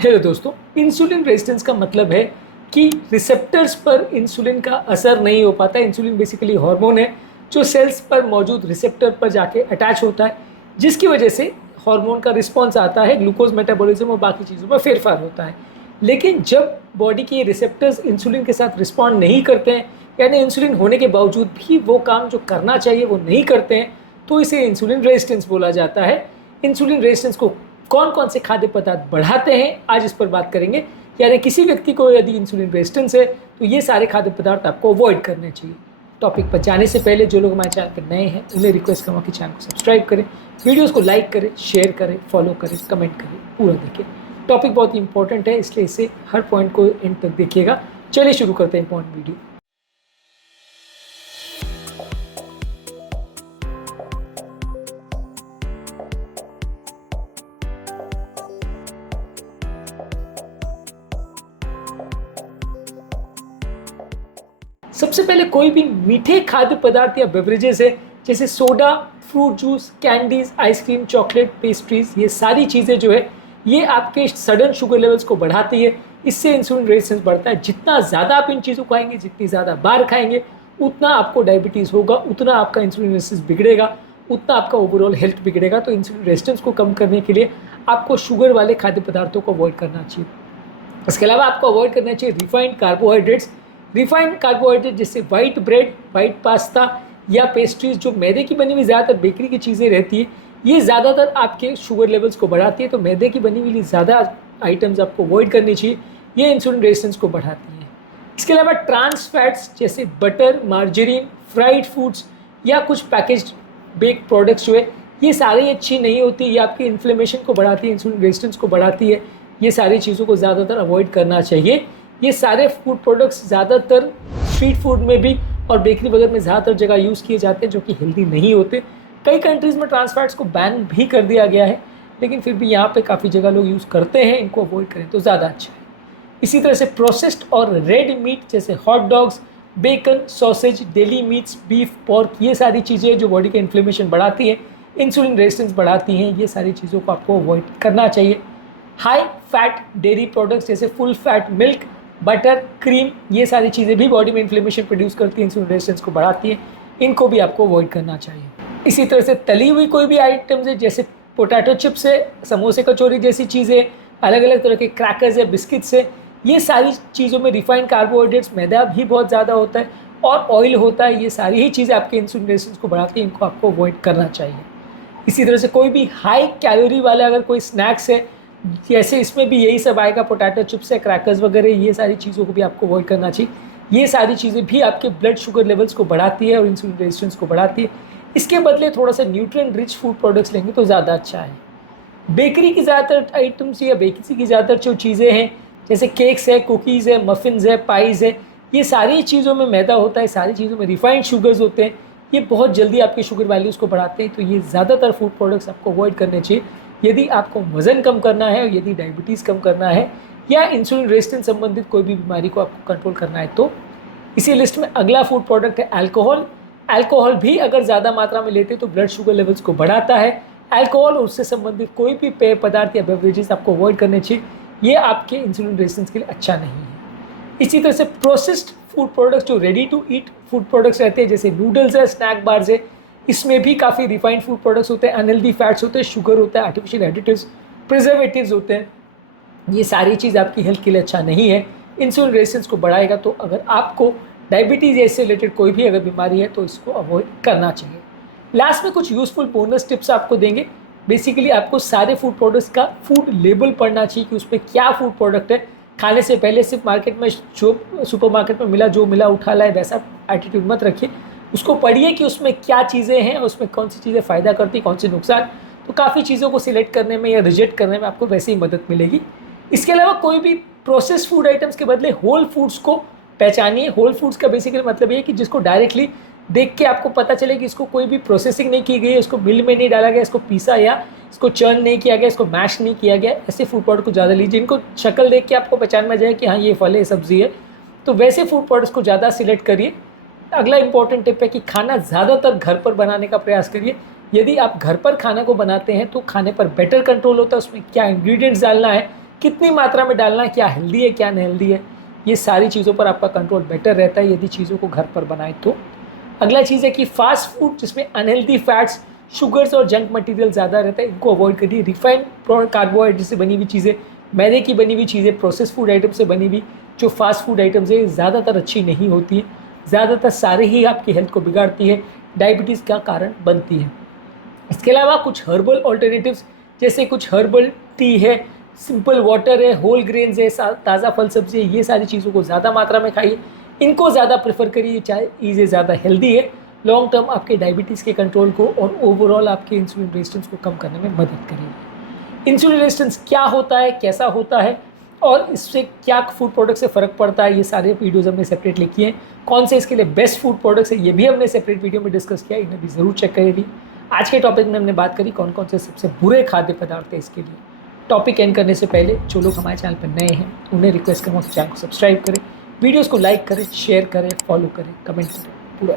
Hello दोस्तों, insulin resistance का मतलब है कि रिसेप्टर्स पर इंसुलिन का असर नहीं हो पाता। इंसुलिन बेसिकली हार्मोन है जो सेल्स पर मौजूद रिसेप्टर पर जाके अटैच होता है, जिसकी वजह से हार्मोन का रिस्पॉन्स आता है, ग्लूकोज मेटाबॉलिज्म और बाकी चीज़ों में फेरफार होता है। लेकिन जब बॉडी के रिसेप्टर्स इंसुलिन के साथ रिस्पॉन्ड नहीं करते हैं, यानी इंसुलिन होने के बावजूद भी वो काम जो करना चाहिए वो नहीं करते हैं, तो इसे इंसुलिन रेजिस्टेंस बोला जाता है। इंसुलिन रेजिस्टेंस को कौन कौन से खाद्य पदार्थ बढ़ाते हैं, आज इस पर बात करेंगे। यानी किसी व्यक्ति को यदि इंसुलिन रेजिस्टेंस है तो ये सारे खाद्य पदार्थ आपको अवॉइड करने चाहिए। टॉपिक पर जाने से पहले जो लोग हमारे चैनल पर नए हैं उन्हें रिक्वेस्ट करूँगा कि चैनल को सब्सक्राइब करें, वीडियोस को लाइक करें, शेयर करें, फॉलो करें, कमेंट करें, पूरा देखें। टॉपिक बहुत इंपॉर्टेंट है, इसलिए इसे हर पॉइंट को एंड तक देखिएगा। चलिए शुरू करते हैं इंपॉर्टेंट वीडियो। सबसे पहले कोई भी मीठे खाद्य पदार्थ या बेवरेजेस है जैसे soda, fruit juice, candies, ice cream, chocolate, pastries, ये सारी चीज़ें जो है ये आपके सडन शुगर लेवल्स को बढ़ाती है। इससे इंसुलिन रेजिस्टेंस बढ़ता है। जितना ज़्यादा आप इन चीज़ों को खाएंगे, जितनी ज़्यादा बार खाएंगे, उतना आपको डायबिटीज़ होगा, उतना आपका इंसुलिन रेजिस्टेंस बिगड़ेगा, उतना आपका ओवरऑल हेल्थ बिगड़ेगा। तो इंसुलिन रेजिस्टेंस को कम करने के लिए आपको शुगर वाले खाद्य पदार्थों को अवॉइड करना चाहिए। इसके अलावा आपको अवॉइड करना चाहिए रिफाइंड कार्बोहाइड्रेट्स। रिफाइंड कार्बोहाइड्रेट जैसे वाइट ब्रेड, वाइट पास्ता या पेस्ट्रीज, जो मैदे की बनी हुई ज़्यादातर बेकरी की चीज़ें रहती है, ये ज़्यादातर आपके शुगर लेवल्स को बढ़ाती है। तो मैदे की बनी हुई ज़्यादा आइटम्स आपको अवॉइड करनी चाहिए, ये इंसुलिन रेजिस्टेंस को बढ़ाती है। इसके अलावा ट्रांस फैट्स जैसे बटर, मार्जरीन, फ्राइड फूड्स या कुछ पैकेज्ड बेक प्रोडक्ट्स जो है ये सारी अच्छी नहीं होती, ये आपकी इन्फ्लेमेशन को बढ़ाती है, इंसुलिन रेजिस्टेंस को बढ़ाती है। ये सारी चीज़ों को ज़्यादातर अवॉइड करना चाहिए। ये सारे फूड प्रोडक्ट्स ज़्यादातर स्ट्रीट फूड में भी और बेकरी वगैरह में ज़्यादातर जगह यूज़ किए जाते हैं, जो कि हेल्दी नहीं होते। कई कंट्रीज़ में ट्रांस फैट्स को बैन भी कर दिया गया है, लेकिन फिर भी यहाँ पे काफ़ी जगह लोग यूज़ करते हैं। इनको अवॉइड करें तो ज़्यादा अच्छा है। इसी तरह से प्रोसेस्ड और रेड मीट जैसे hot dogs, bacon, sausage, deli meats, beef, pork, ये सारी चीज़ें जो बॉडी का इन्फ्लेमेशन बढ़ाती है, इंसुलिन रेजिस्टेंस बढ़ाती हैं, ये सारी चीज़ों को आपको अवॉइड करना चाहिए। हाई फैट डेयरी प्रोडक्ट्स जैसे full fat milk, butter, cream, ये सारी चीज़ें भी बॉडी में इन्फ्लेमेशन प्रोड्यूस करती हैं, इंसुलिन रेजिस्टेंस को बढ़ाती है। इनको भी आपको अवॉइड करना चाहिए। इसी तरह से तली हुई कोई भी आइटम्स है जैसे पोटैटो चिप्स है, समोसे, कचौरी जैसी चीज़ें, अलग अलग तरह के क्रैकर्स है, बिस्किट्स है, ये सारी चीज़ों में रिफाइंड कार्बोहाइड्रेट्स, मैदा भी बहुत ज़्यादा होता है और ऑयल होता है। ये सारी ही चीज़ें आपके इंसुलिन रेजिस्टेंस को बढ़ाती हैं, इनको आपको अवॉइड करना चाहिए। इसी तरह से कोई भी हाई कैलोरी वाला अगर कोई स्नैक्स है, जैसे इसमें भी यही सब आएगा, पोटैटो चिप्स है, क्रैकर्स वगैरह, ये सारी चीज़ों को भी आपको अवॉइड करना चाहिए। ये सारी चीज़ें भी आपके ब्लड शुगर लेवल्स को बढ़ाती है और इंसुलिन रेजिस्टेंस को बढ़ाती है। इसके बदले थोड़ा सा न्यूट्रिएंट रिच फूड प्रोडक्ट्स लेंगे तो ज़्यादा अच्छा है। बेकरी की ज़्यादातर आइटम्स या बेकरी की ज़्यादातर जो चीज़ें हैं जैसे केक्स है, कुकीज़ है, मफ़िन्स है, पाइज़ है, ये सारी चीज़ों में मैदा होता है, सारी चीज़ों में रिफाइंड शुगर्स होते हैं। ये बहुत जल्दी आपके शुगर वैल्यूज़ को बढ़ाते हैं। तो ये ज़्यादातर फूड प्रोडक्ट्स आपको अवॉइड करने चाहिए यदि आपको वज़न कम करना है, यदि डायबिटीज़ कम करना है या इंसुलिन रेजिस्टेंस संबंधित कोई भी बीमारी को आपको कंट्रोल करना है। तो इसी लिस्ट में अगला फूड प्रोडक्ट है अल्कोहल। अल्कोहल भी अगर ज़्यादा मात्रा में लेते हैं तो ब्लड शुगर लेवल्स को बढ़ाता है। अल्कोहल और उससे संबंधित कोई भी पेय पदार्थ या बेवरेजेस आपको अवॉइड करने चाहिए, ये आपके इंसुलिन रेजिस्टेंस के लिए अच्छा नहीं है। इसी तरह से प्रोसेस्ड फूड प्रोडक्ट्स जो ready to eat food products रहते हैं जैसे नूडल्स है, स्नैक बार्स है, इसमें भी काफ़ी रिफाइंड फूड प्रोडक्ट्स होते हैं, अनहेल्दी फैट्स होते हैं, शुगर होता है, आर्टिफिशियल एडिटिव्स, प्रिजर्वेटिव्स होते हैं। ये सारी चीज़ आपकी हेल्थ के लिए अच्छा नहीं है, इंसुलिन रेजिस्टेंस को बढ़ाएगा। तो अगर आपको डायबिटीज़ या इससे रिलेटेड कोई भी अगर बीमारी है तो इसको अवॉइड करना चाहिए। लास्ट में कुछ यूज़फुल बोनस टिप्स आपको देंगे। बेसिकली आपको सारे फूड प्रोडक्ट्स का फूड लेबल पढ़ना चाहिए कि उस पर क्या फूड प्रोडक्ट है। खाने से पहले सिर्फ मार्केट में जो सुपर मार्केट में मिला जो मिला उठा लाए वैसा एटीट्यूड मत रखिए। उसको पढ़िए कि उसमें क्या चीज़ें हैं, उसमें कौन सी चीज़ें फ़ायदा करती, कौन सी नुकसान। तो काफ़ी चीज़ों को सिलेक्ट करने में या रिजेक्ट करने में आपको वैसे ही मदद मिलेगी। इसके अलावा कोई भी प्रोसेस फूड आइटम्स के बदले होल फूड्स को पहचानिए। होल फूड्स का बेसिकली मतलब ये है कि जिसको डायरेक्टली देख के आपको पता चले कि इसको कोई भी प्रोसेसिंग नहीं की गई है, इसको मिल में नहीं डाला गया, इसको पीसा या इसको चर्न नहीं किया गया, इसको मैश नहीं किया गया, ऐसे फूड प्रोडक्ट को ज़्यादा लीजिए। इनको शक्ल देख के आपको पहचान में जाए कि हाँ ये फल है, सब्जी है, तो वैसे फूड प्रोडक्ट्स को ज़्यादा सिलेक्ट करिए। अगला इंपॉर्टेंट टिप है कि खाना ज़्यादातर घर पर बनाने का प्रयास करिए। यदि आप घर पर खाना को बनाते हैं तो खाने पर बेटर कंट्रोल होता है, उसमें क्या इंग्रेडिएंट्स डालना है, कितनी मात्रा में डालना, क्या हेल्दी है क्या अनहेल्दी है, ये सारी चीज़ों पर आपका कंट्रोल बेटर रहता है यदि चीज़ों को घर पर बनाए तो। अगला चीज़ है कि फास्ट फूड जिसमें अनहेल्दी फैट्स, शुगर्स और जंक मटेरियल ज़्यादा रहता है, इनको अवॉइड करिए। रिफाइंड कार्बोहाइड्रेट से बनी हुई चीज़ें, मैदे की बनी हुई चीज़ें, प्रोसेस फूड आइटम से बनी हुई जो फास्ट फूड आइटम्स है ज़्यादातर अच्छी नहीं होती है, ज़्यादातर सारे ही आपकी हेल्थ को बिगाड़ती है, डायबिटीज़ का कारण बनती है। इसके अलावा कुछ हर्बल ऑल्टरनेटिव्स जैसे कुछ हर्बल टी है, सिंपल वाटर है, होल ग्रेन्स है, ताज़ा फल सब्जी है, ये सारी चीज़ों को ज़्यादा मात्रा में खाइए, इनको ज़्यादा प्रेफर करिए, चाहे ये ज़्यादा हेल्दी है, लॉन्ग टर्म आपके डायबिटीज़ के कंट्रोल को और ओवरऑल आपके इंसुलिन रेजिस्टेंस को कम करने में मदद करेगी। इंसुलिन रेजिस्टेंस क्या होता है, कैसा होता है और इससे क्या फूड प्रोडक्ट से फ़र्क पड़ता है, ये सारे वीडियोज़ हमने सेपरेट लिखी हैं। कौन से इसके लिए बेस्ट फूड प्रोडक्ट्स है ये भी हमने सेपरेट वीडियो में डिस्कस किया, इन्हें भी ज़रूर चेक करिए। आज के टॉपिक में हमने बात करी कौन कौन से सबसे बुरे खाद्य पदार्थ है इसके लिए। टॉपिक एंड करने से पहले जो लोग हमारे चैनल पर नए हैं उन्हें रिक्वेस्ट करूँगा कि चैनल को सब्सक्राइब करें, वीडियोज़ को लाइक करें, शेयर करें, फॉलो करें, कमेंट करें, पूरा